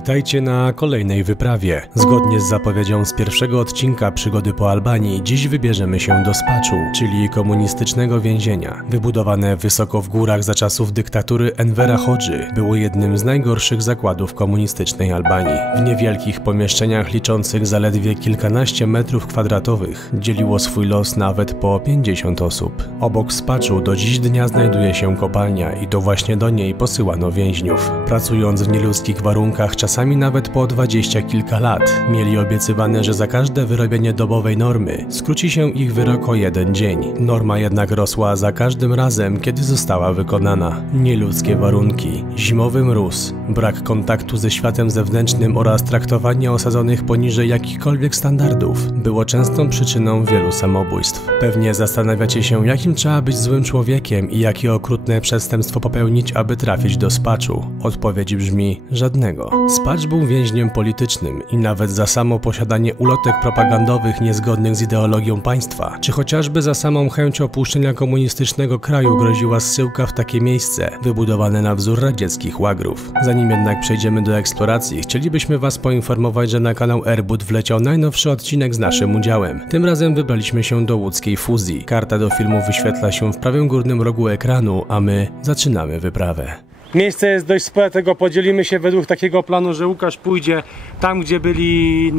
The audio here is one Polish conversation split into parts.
Witajcie na kolejnej wyprawie. Zgodnie z zapowiedzią z pierwszego odcinka Przygody po Albanii, dziś wybierzemy się do Spaczu, czyli komunistycznego więzienia. Wybudowane wysoko w górach za czasów dyktatury Envera Hodży, było jednym z najgorszych zakładów komunistycznej Albanii. W niewielkich pomieszczeniach liczących zaledwie kilkanaście metrów kwadratowych dzieliło swój los nawet po 50 osób. Obok Spaczu do dziś dnia znajduje się kopalnia i to właśnie do niej posyłano więźniów. Pracując w nieludzkich warunkach, czasami nawet po 20 kilka lat, mieli obiecywane, że za każde wyrobienie dobowej normy skróci się ich wyrok o 1 dzień. Norma jednak rosła za każdym razem, kiedy została wykonana. Nieludzkie warunki, zimowy mróz, brak kontaktu ze światem zewnętrznym oraz traktowanie osadzonych poniżej jakichkolwiek standardów było częstą przyczyną wielu samobójstw. Pewnie zastanawiacie się, jakim trzeba być złym człowiekiem i jakie okrutne przestępstwo popełnić, aby trafić do Spaczu. Odpowiedź brzmi: żadnego. Spacz był więźniem politycznym i nawet za samo posiadanie ulotek propagandowych niezgodnych z ideologią państwa, czy chociażby za samą chęć opuszczenia komunistycznego kraju groziła zsyłka w takie miejsce, wybudowane na wzór radzieckich łagrów. Zanim jednak przejdziemy do eksploracji, chcielibyśmy Was poinformować, że na kanał Airbud wleciał najnowszy odcinek z naszym udziałem. Tym razem wybraliśmy się do łódzkiej Fuzji. Karta do filmu wyświetla się w prawym górnym rogu ekranu, a my zaczynamy wyprawę. Miejsce jest dość spore, tego podzielimy się według takiego planu, że Łukasz pójdzie tam, gdzie byli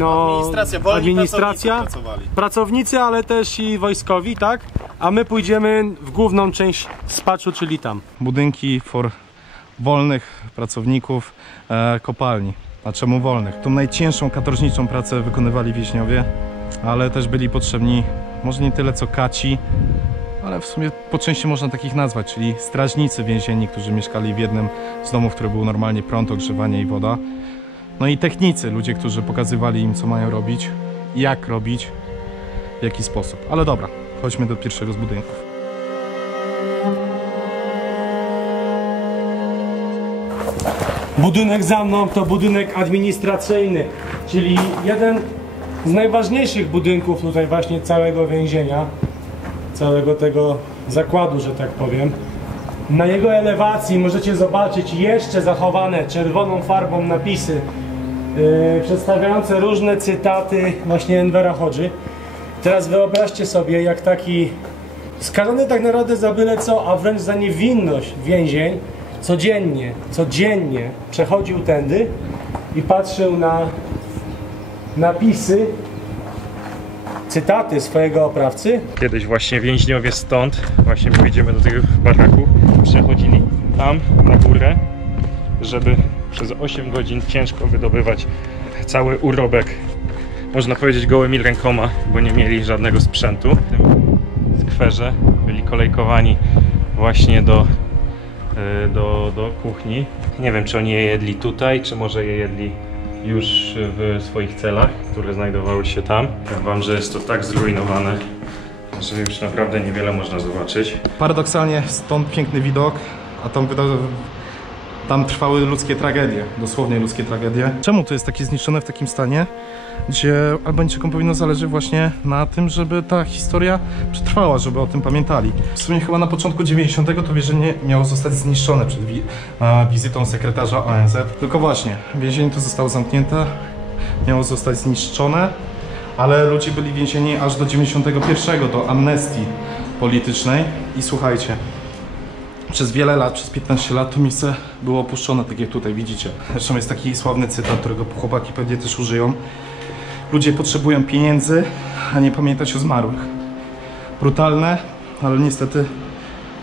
administracja, pracownicy, ale też i wojskowi, tak? A my pójdziemy w główną część Spaczu, czyli tam. Budynki for wolnych pracowników kopalni. A czemu wolnych? Tą najcięższą katorżniczą pracę wykonywali więźniowie, ale też byli potrzebni może nie tyle co kaci, ale w sumie po części można takich nazwać, czyli strażnicy więzienni, którzy mieszkali w jednym z domów, które było normalnie prąd, ogrzewanie i woda. No i technicy, ludzie, którzy pokazywali im, co mają robić, jak robić, w jaki sposób. Ale dobra, chodźmy do pierwszego z budynków. Budynek za mną to budynek administracyjny, czyli jeden z najważniejszych budynków tutaj właśnie całego więzienia. Całego tego zakładu, że tak powiem. Na jego elewacji możecie zobaczyć jeszcze zachowane czerwoną farbą napisy przedstawiające różne cytaty właśnie Envera Hodży. Teraz wyobraźcie sobie, jak taki skazany tak naprawdę za byle co, a wręcz za niewinność więzień codziennie przechodził tędy i patrzył na napisy, cytaty swojego oprawcy. Kiedyś właśnie więźniowie stąd, właśnie wyjdziemy do tych baraków, przechodzili tam na górę, żeby przez 8 godzin ciężko wydobywać cały urobek, można powiedzieć gołymi rękoma, bo nie mieli żadnego sprzętu. W tym skwerze byli kolejkowani właśnie do kuchni. Nie wiem, czy oni je jedli tutaj, czy może je jedli już w swoich celach, które znajdowały się tam. Powiem wam, że jest to tak zrujnowane, że już naprawdę niewiele można zobaczyć. Paradoksalnie stąd piękny widok, a tam trwały ludzkie tragedie, dosłownie ludzkie tragedie. Czemu to jest takie zniszczone w takim stanie, gdzie Albańczykom powinno zależeć właśnie na tym, żeby ta historia przetrwała, żeby o tym pamiętali. W sumie chyba na początku 90 to więzienie miało zostać zniszczone przed wizytą sekretarza ONZ. Tylko właśnie, więzienie to zostało zamknięte, miało zostać zniszczone, ale ludzie byli więzieni aż do 91, do amnestii politycznej. I słuchajcie, przez wiele lat, przez 15 lat to miejsce było opuszczone, tak jak tutaj widzicie. Zresztą jest taki sławny cytat, którego chłopaki pewnie też użyją. Ludzie potrzebują pieniędzy, a nie pamiętać o zmarłych. Brutalne, ale niestety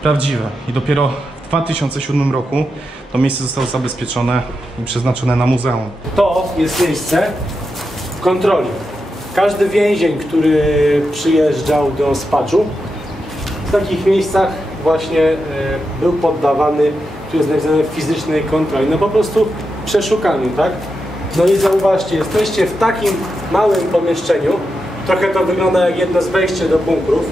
prawdziwe. I dopiero w 2007 roku to miejsce zostało zabezpieczone i przeznaczone na muzeum. To jest miejsce kontroli. Każdy więzień, który przyjeżdżał do Spaczu, w takich miejscach właśnie był poddawany, tu jest napisane, fizycznej kontroli. No po prostu przeszukaniu, tak? No i zauważcie, jesteście w takim małym pomieszczeniu, trochę to wygląda jak jedno z wejścia do bunkrów.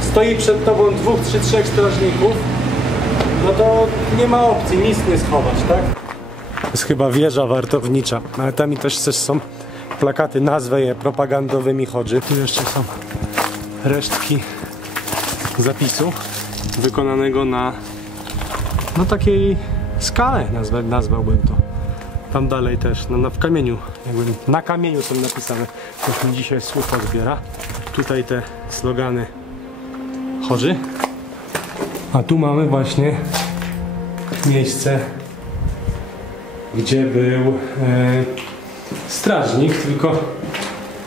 Stoi przed tobą 2, 3, 3 strażników, no to nie ma opcji, nic nie schować, tak? To jest chyba wieża wartownicza, ale tam też są plakaty, nazwę je propagandowymi Hodży. Tu jeszcze są resztki zapisu wykonanego na takiej skale, nazwałbym to. Tam dalej też, no, w kamieniu, jakby na kamieniu są napisane. Ktoś mi dzisiaj słupa zbiera. Tutaj te slogany chorzy. A tu mamy właśnie miejsce, gdzie był strażnik, tylko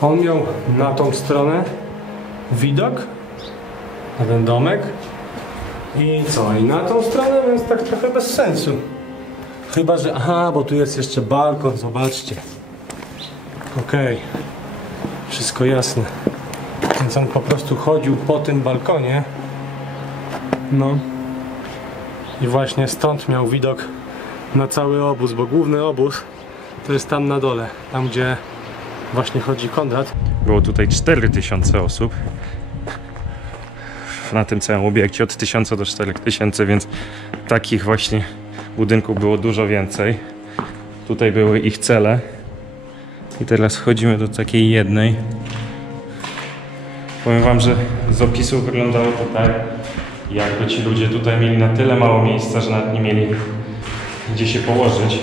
on miał na tą stronę widok na ten domek i co? I na tą stronę, więc tak trochę bez sensu. Chyba, że... Aha, bo tu jest jeszcze balkon, zobaczcie. Okej. Wszystko jasne. Więc on po prostu chodził po tym balkonie. No. I właśnie stąd miał widok na cały obóz, bo główny obóz to jest tam na dole, tam gdzie właśnie chodzi Konrad. Było tutaj 4000 osób na tym całym obiekcie, od 1000 do 4000, więc takich właśnie budynków było dużo więcej. Tutaj były ich cele. I teraz chodzimy do takiej jednej. Powiem wam, że z opisu wyglądało to tak, jakby ci ludzie tutaj mieli na tyle mało miejsca, że nawet nie mieli gdzie się położyć.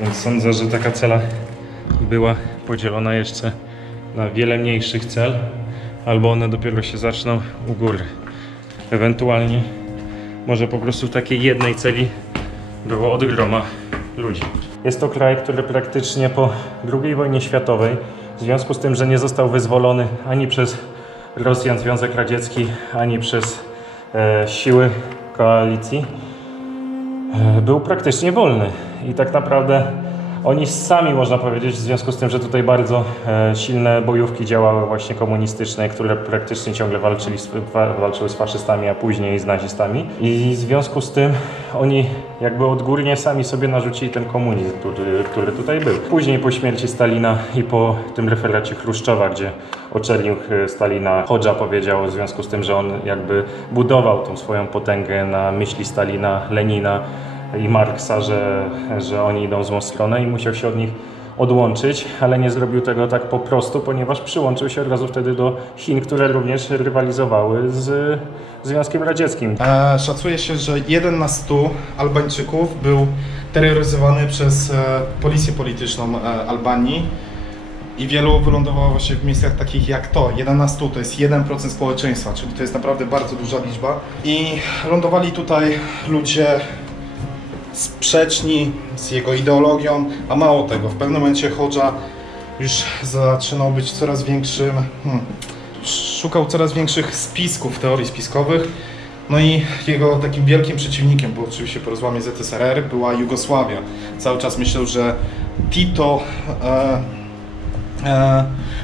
Więc sądzę, że taka cela była podzielona jeszcze na wiele mniejszych cel, albo one dopiero się zaczną u góry. Ewentualnie może po prostu w takiej jednej celi było od groma ludzi. Jest to kraj, który praktycznie po II wojnie światowej, w związku z tym, że nie został wyzwolony ani przez Rosjan, Związek Radziecki, ani przez siły koalicji, był praktycznie wolny. I tak naprawdę oni sami, można powiedzieć, w związku z tym, że tutaj bardzo silne bojówki działały właśnie komunistyczne, które praktycznie ciągle walczyły z faszystami, a później z nazistami. I w związku z tym oni jakby odgórnie sami sobie narzucili ten komunizm, który tutaj był. Później po śmierci Stalina i po tym referacie Chruszczowa, gdzie oczernił Stalina, Hodża powiedział w związku z tym, że on jakby budował tą swoją potęgę na myśli Stalina, Lenina i Marksa, że oni idą w złą stronę i musiał się od nich odłączyć, ale nie zrobił tego tak po prostu, ponieważ przyłączył się od razu wtedy do Chin, które również rywalizowały z Związkiem Radzieckim. Szacuje się, że 1 na 100 Albańczyków był terroryzowany przez policję polityczną Albanii i wielu wylądowało właśnie w miejscach takich jak to. 1 na 100 to jest 1% społeczeństwa, czyli to jest naprawdę bardzo duża liczba. I lądowali tutaj ludzie sprzeczni z jego ideologią, a mało tego, w pewnym momencie Hodża już zaczynał być coraz większym, szukał coraz większych spisków, teorii spiskowych. No i jego takim wielkim przeciwnikiem, bo oczywiście po rozłamie ZSRR, była Jugosławia. Cały czas myślał, że Tito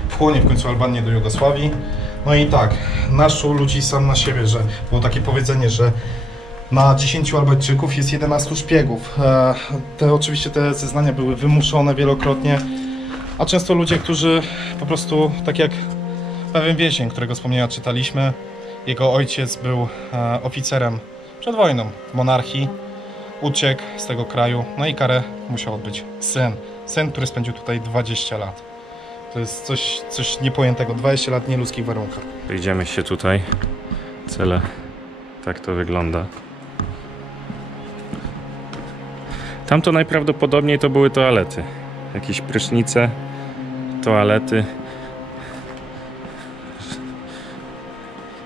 wchłonie w końcu Albanię do Jugosławii. No i tak, naszył ludzi sam na siebie, że było takie powiedzenie, że na 10 Albańczyków jest 11 szpiegów. Oczywiście te zeznania były wymuszone wielokrotnie, a często ludzie, którzy po prostu, tak jak pewien więzień, którego wspomnienia czytaliśmy, jego ojciec był oficerem przed wojną w monarchii, uciekł z tego kraju, no i karę musiał odbyć syn, który spędził tutaj 20 lat. To jest coś niepojętego, 20 lat w nieludzkich warunkach. Idziemy się tutaj, cele, tak to wygląda. Tam to najprawdopodobniej to były toalety. Jakieś prysznice, toalety.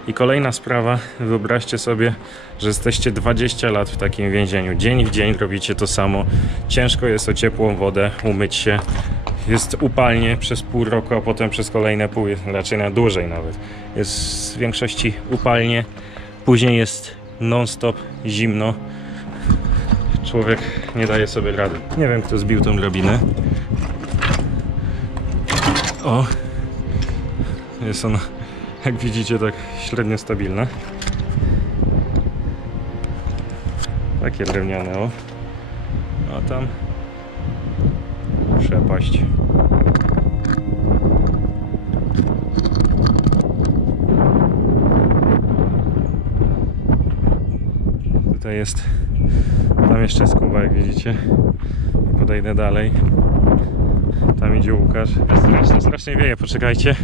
I kolejna sprawa, wyobraźcie sobie, że jesteście 20 lat w takim więzieniu. Dzień w dzień robicie to samo. Ciężko jest o ciepłą wodę, umyć się. Jest upalnie przez pół roku, a potem przez kolejne pół, raczej na dłużej nawet. Jest w większości upalnie. Później jest non-stop zimno. Człowiek nie daje sobie rady. Nie wiem, kto zbił tą drabinę. O! Jest ona, jak widzicie, tak średnio stabilna. Takie drewniane, o. A tam przepaść. Tutaj jest, tam jeszcze jest Kuba, jak widzicie. Podejdę dalej. Tam idzie Łukasz. Strasznie wieje, poczekajcie,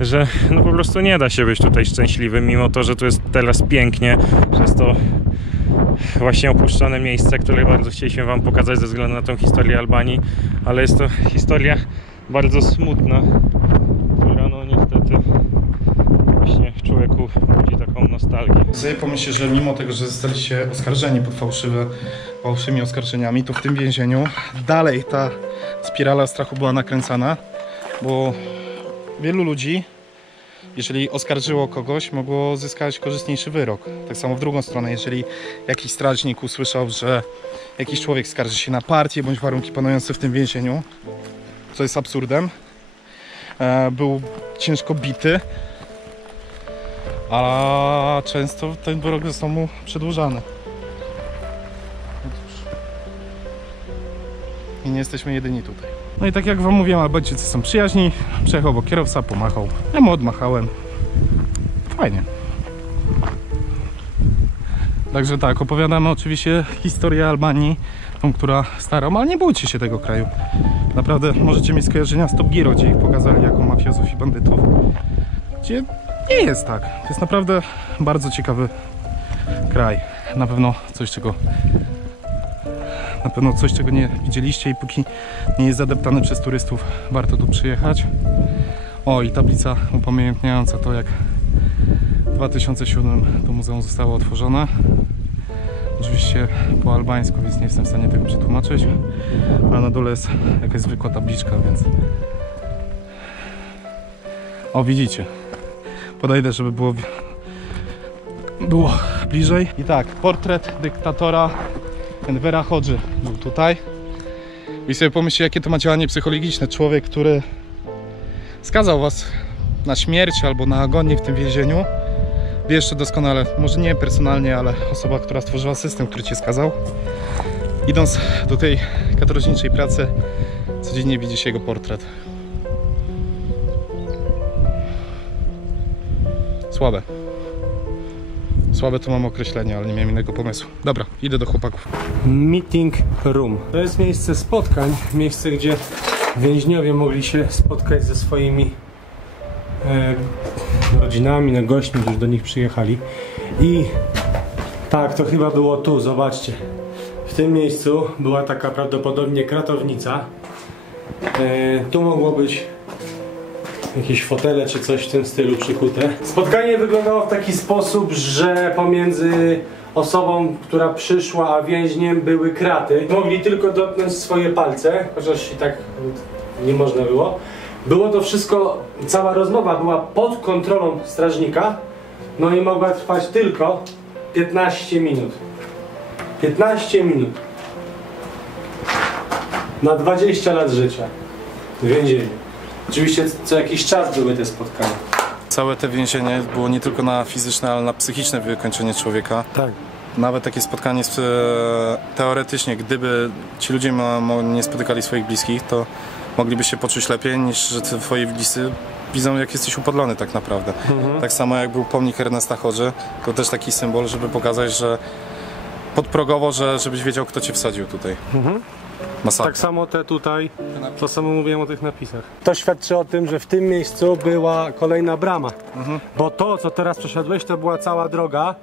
że no po prostu nie da się być tutaj szczęśliwym, mimo to, że tu jest teraz pięknie, przez to właśnie opuszczone miejsce, które bardzo chcieliśmy wam pokazać ze względu na tą historię Albanii, ale jest to historia bardzo smutna, która no niestety właśnie w człowieku budzi taką nostalgię. Sobie pomyślę, że mimo tego, że zostaliście oskarżeni pod fałszywymi oskarżeniami, to w tym więzieniu dalej ta spirala strachu była nakręcana, bo wielu ludzi, jeżeli oskarżyło kogoś, mogło zyskać korzystniejszy wyrok. Tak samo w drugą stronę, jeżeli jakiś strażnik usłyszał, że jakiś człowiek skarży się na partię bądź warunki panujące w tym więzieniu, co jest absurdem, był ciężko bity, a często ten wyrok został mu przedłużany. I nie jesteśmy jedyni tutaj. No i tak jak wam mówiłem, Albańczycy są przyjaźni. Przejechał obok kierowca, pomachał. Ja mu odmachałem. Fajnie. Także tak, opowiadamy oczywiście historię Albanii, tą, która starą, ale nie bójcie się tego kraju. Naprawdę możecie mieć skojarzenia z Top Gear, gdzie ich pokazali jako mafiozów i bandytów. Gdzie nie jest tak. To jest naprawdę bardzo ciekawy kraj. Na pewno coś, czego nie widzieliście i póki nie jest zadeptany przez turystów, warto tu przyjechać. O, i tablica upamiętniająca to, jak w 2007 to muzeum zostało otworzone. Oczywiście po albańsku, więc nie jestem w stanie tego przetłumaczyć. A na dole jest jakaś zwykła tabliczka, więc... O, widzicie. Podejdę, żeby było bliżej. I tak, portret dyktatora Envera Hodży był tutaj. I sobie pomyślcie, jakie to ma działanie psychologiczne. Człowiek, który skazał was na śmierć albo na agonię w tym więzieniu, wie jeszcze doskonale, może nie personalnie, ale osoba, która stworzyła system, który cię skazał, idąc do tej katorżniczej pracy, codziennie widzi się jego portret. Słabe. Słabe to mam określenie, ale nie miałem innego pomysłu. Dobra, idę do chłopaków. Meeting room. To jest miejsce spotkań, miejsce, gdzie więźniowie mogli się spotkać ze swoimi rodzinami, gośćmi, którzy do nich przyjechali. I tak, to chyba było tu, zobaczcie. W tym miejscu była taka prawdopodobnie kratownica. Tu mogło być jakieś fotele czy coś w tym stylu przykute. Spotkanie wyglądało w taki sposób, że pomiędzy osobą, która przyszła, a więźniem były kraty. Mogli tylko dotknąć swoje palce, chociaż i tak nie można było. Było to wszystko, cała rozmowa była pod kontrolą strażnika, no i mogła trwać tylko 15 minut. 15 minut. Na 20 lat życia w więzieniu. Oczywiście co jakiś czas były te spotkania. Całe te więzienie było nie tylko na fizyczne, ale na psychiczne wykończenie człowieka. Tak. Nawet takie spotkanie teoretycznie, gdyby ci ludzie nie spotykali swoich bliskich, to mogliby się poczuć lepiej, niż że twoi bliscy widzą, jak jesteś upodlony tak naprawdę. Tak samo jak był pomnik Ernesta Hodży, to też taki symbol, żeby pokazać, że podprogowo, żebyś wiedział, kto cię wsadził tutaj. Masakra. Tak samo te tutaj, to samo mówiłem o tych napisach. To świadczy o tym, że w tym miejscu była kolejna brama. Bo to, co teraz przeszedłeś, to była cała droga,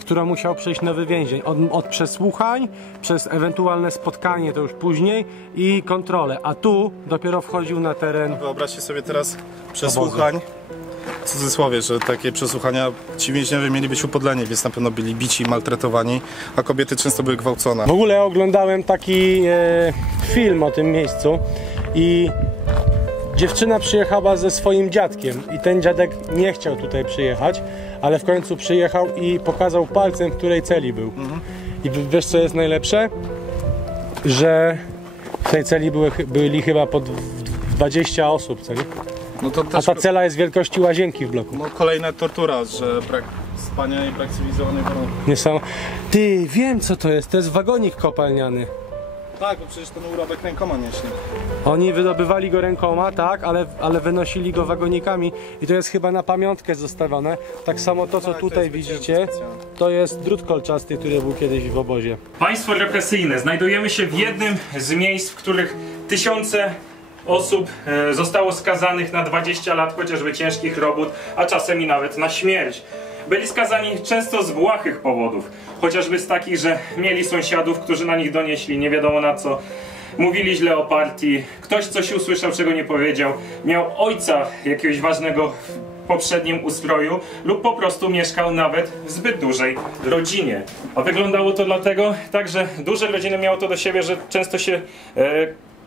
która musiał przejść nowy więzień. Od przesłuchań, przez ewentualne spotkanie, to już później, i kontrolę. A tu dopiero wchodził na teren. Wyobraźcie sobie teraz przesłuchań. W cudzysłowie, że takie przesłuchania, ci więźniowie mieli być upodleni, więc na pewno byli bici, maltretowani, a kobiety często były gwałcone. W ogóle oglądałem taki film o tym miejscu i dziewczyna przyjechała ze swoim dziadkiem i ten dziadek nie chciał tutaj przyjechać, ale w końcu przyjechał i pokazał palcem, w której celi był. I wiesz, co jest najlepsze? Że w tej celi byli chyba po 20 osób, co nie? No to też... A ta cela jest wielkości łazienki w bloku. No kolejna tortura, że brak spania i brak cywilizowanej warunków. Ty, wiem co to jest wagonik kopalniany. Tak, bo przecież ten urobek rękoma nieśli. Oni wydobywali go rękoma, tak, ale wynosili go wagonikami i to jest chyba na pamiątkę zostawione. Tak samo to, co tutaj widzicie, to jest drut kolczasty, który był kiedyś w obozie. Państwo represyjne. Znajdujemy się w jednym z miejsc, w których tysiące osób zostało skazanych na 20 lat chociażby ciężkich robót, a czasem i nawet na śmierć. byli skazani często z błahych powodów. Chociażby z takich, że mieli sąsiadów, którzy na nich donieśli nie wiadomo na co. Mówili źle o partii, ktoś coś usłyszał, czego nie powiedział, miał ojca jakiegoś ważnego w poprzednim ustroju lub po prostu mieszkał nawet w zbyt dużej rodzinie. A wyglądało to dlatego, tak, że duże rodziny miało to do siebie, że często się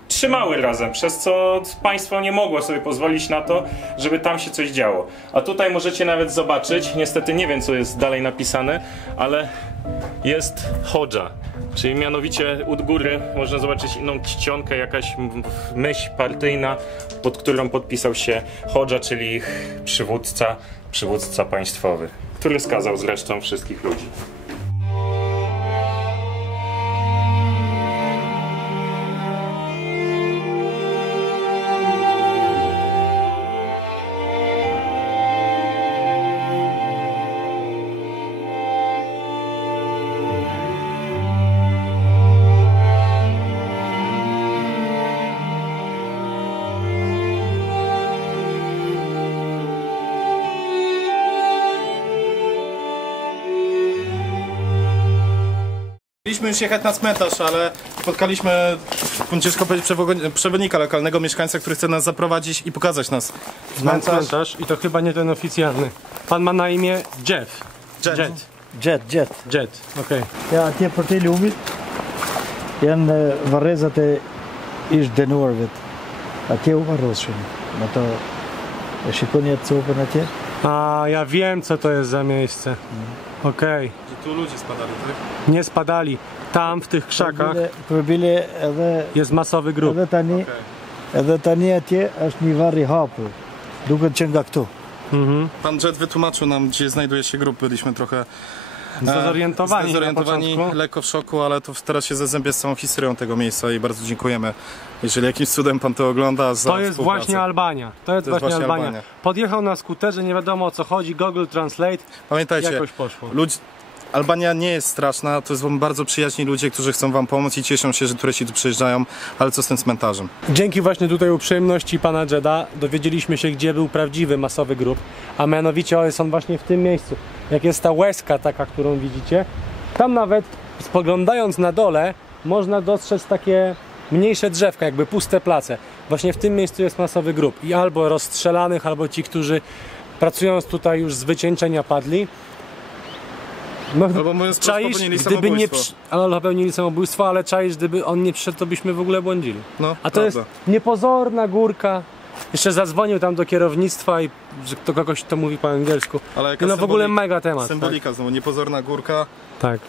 trzymały razem, przez co państwo nie mogło sobie pozwolić na to, żeby tam się coś działo. A tutaj możecie nawet zobaczyć, niestety nie wiem co jest dalej napisane, ale jest hodża, czyli mianowicie u góry można zobaczyć inną czcionkę, jakaś myśl partyjna, pod którą podpisał się hodża, czyli ich przywódca państwowy, który skazał zresztą wszystkich ludzi. Chcieliśmy już jechać na cmentarz, ale spotkaliśmy, ciężko powiedzieć, przewodnika lokalnego, mieszkańca, który chce nas zaprowadzić i pokazać nas Cmentarz i to chyba nie ten oficjalny. Pan ma na imię Jeff. Jet, okej. Ja, tie portili umit. Jan varezate iż denorvet. A tie uvaroshin. No to jeśli koniec co na tie? A ja wiem co to jest za miejsce. Okej. Że tu ludzie spadali, tak? Nie spadali. Tam w tych krzakach jest masowy grób. Tanie tie aż nie wary hapu. Długo ciąga kto? Pan Jet wytłumaczył nam, gdzie znajduje się grób. Byliśmy trochę Zdezorientowani lekko w szoku, ale to teraz się zazębia z całą historią tego miejsca i bardzo dziękujemy. Jeżeli jakimś cudem pan to ogląda, za To jest właśnie Albania. To jest właśnie Albania. Podjechał na skuterze, nie wiadomo o co chodzi, Google Translate. Pamiętajcie, jakoś poszło. Albania nie jest straszna, to są bardzo przyjaźni ludzie, którzy chcą wam pomóc i cieszą się, że turyści tu przyjeżdżają, ale co z tym cmentarzem? Dzięki właśnie tutaj uprzejmości pana Jeda dowiedzieliśmy się, gdzie był prawdziwy masowy grób, a mianowicie jest on właśnie w tym miejscu. Jak jest ta łezka taka, którą widzicie, tam nawet spoglądając na dole można dostrzec takie mniejsze drzewka, jakby puste place. Właśnie w tym miejscu jest masowy grób i albo rozstrzelanych, albo ci, którzy pracując tutaj już z wycieńczenia padli. No, albo mówiąc, czaisz, gdyby nie popełnili samobójstwo, ale czaisz, gdyby on nie przyszedł, to byśmy w ogóle błądzili. No, a to jest niepozorna górka. Jeszcze zadzwonił tam do kierownictwa i że to kogoś to mówi po angielsku. Ale no w ogóle mega temat. Symbolika tak? Znowu, niepozorna górka. Tak.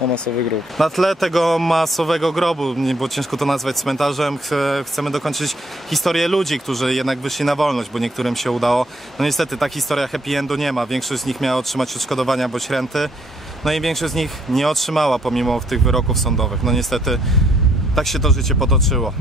O masowy grób. Na tle tego masowego grobu, bo ciężko to nazwać cmentarzem, chcemy dokończyć historię ludzi, którzy jednak wyszli na wolność, bo niektórym się udało. No niestety ta historia happy endu nie ma. Większość z nich miała otrzymać odszkodowania bądź renty. No i większość z nich nie otrzymała pomimo tych wyroków sądowych. No niestety tak się to życie potoczyło.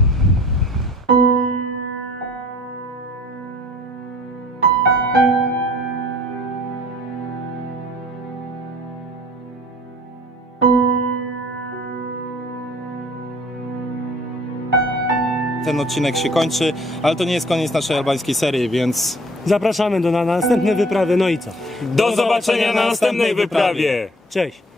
Ten odcinek się kończy, ale to nie jest koniec naszej albańskiej serii, więc zapraszamy na następne wyprawy, no i co? Do zobaczenia na następnej wyprawie! Cześć!